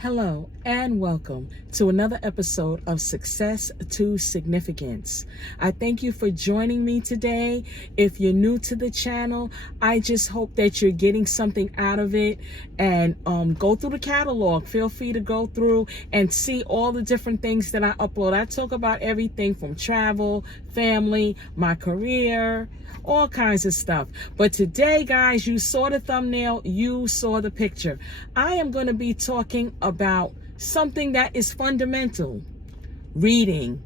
Hello and welcome to another episode of Success to Significance. I thank you for joining me today. If you're new to the channel, I just hope that you're getting something out of it, and go through the catalog. Feel free to go through and see all the different things that I upload. I talk about everything from travel, family, my career, all kinds of stuff. But today, guys, you saw the thumbnail, you saw the picture. I am going to be talking about something that is fundamental: reading.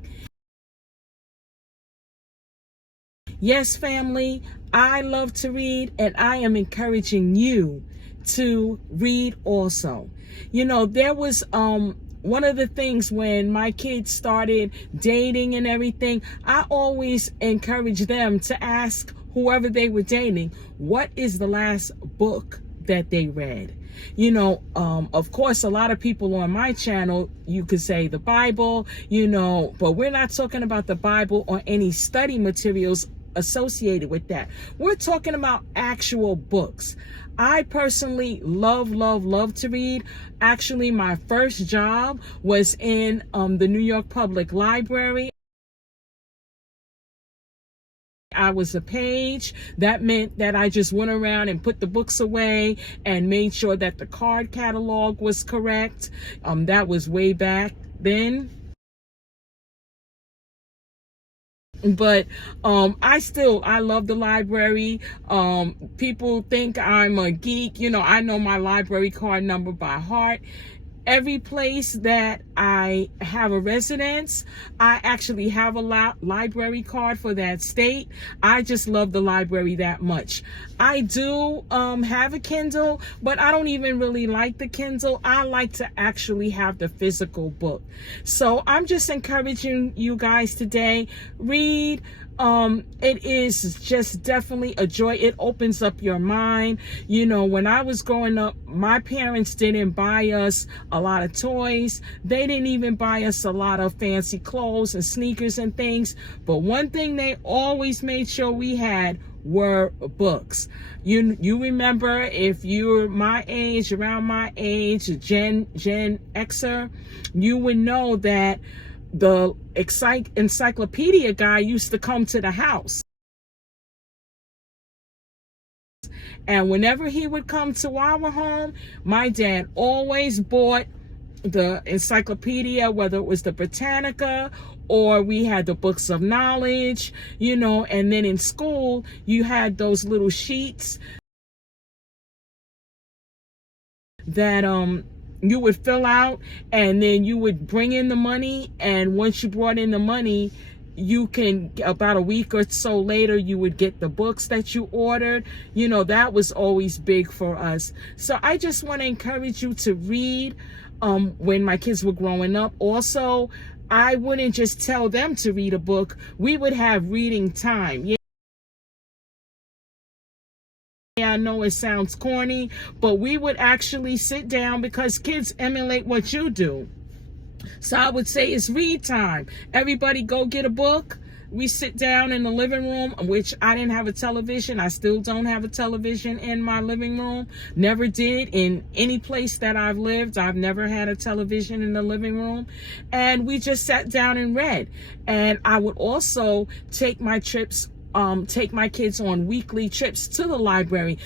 Yes, family, I love to read, and I am encouraging you to read also. You know, there was one of the things when my kids started dating and everything, I always encourage them to ask whoever they were dating, what is the last book that they read? You know, of course, a lot of people on my channel, you could say the Bible, you know, but we're not talking about the Bible or any study materials associated with that. We're talking about actual books. I personally love to read. Actually, my first job was in the New York Public Library. I was a page. That meant that I just went around and put the books away and made sure that the card catalog was correct. That was way back then. But I love the library. People think I'm a geek. You know, I know my library card number by heart. Every place that I have a residence, I actually have a library card for that state. I just love the library that much. I do have a Kindle, but I don't even really like the Kindle. I like to actually have the physical book. So I'm just encouraging you guys today, read. It is just definitely a joy. It opens up your mind. You know, when I was growing up, my parents didn't buy us a lot of toys. They didn't even buy us a lot of fancy clothes and sneakers and things. But one thing they always made sure we had were books. You remember, if you're my age, around my age, Gen Xer, you would know that the encyclopedia guy used to come to the house. And whenever he would come to our home, my dad always bought the encyclopedia, whether it was the Britannica or we had the books of knowledge, you know. And then in school, you had those little sheets that you would fill out, and then you would bring in the money. And once you brought in the money, you can, about a week or so later, you would get the books that you ordered. You know, that was always big for us. So I just want to encourage you to read. When my kids were growing up, also, I wouldn't just tell them to read a book. We would have reading time. I know it sounds corny, but we would actually sit down, because kids emulate what you do. So I would say it's read time. Everybody go get a book. We sit down in the living room, which I didn't have a television. I still don't have a television in my living room. Never did in any place that I've lived. I've never had a television in the living room. And we just sat down and read. And I would also take my trips, take my kids on weekly trips to the library,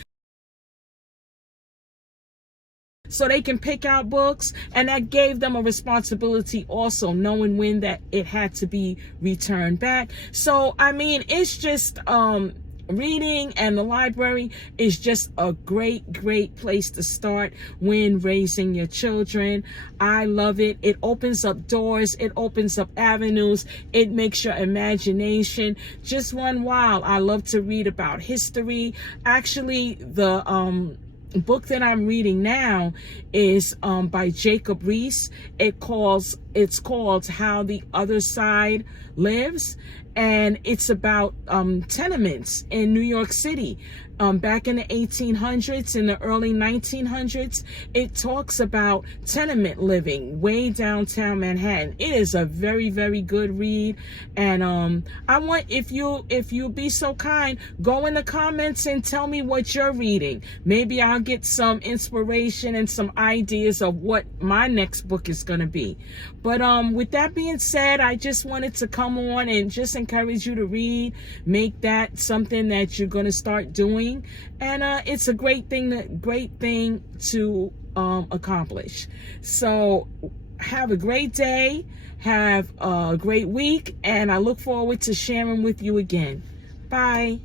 so they can pick out books. And that gave them a responsibility also, knowing when that it had to be returned back. So I mean, it's just reading, and the library is just a great place to start when raising your children. I love it. It opens up doors, it opens up avenues, it makes your imagination just run wild. I love to read about history. Actually, the book that I'm reading now is by Jacob Riis. It's called How the Other Side Lives. and it's about tenements in New York City. Back in the 1800s, in the early 1900s, it talks about tenement living way downtown Manhattan. It is a very, very good read, and I want, if you'll be so kind, go in the comments and tell me what you're reading. Maybe I'll get some inspiration and some ideas of what my next book is going to be. But with that being said, I just wanted to come on and just encourage you to read. Make that something that you're going to start doing. And it's a great thing to accomplish. So have a great day, have a great week, and I look forward to sharing with you again. Bye.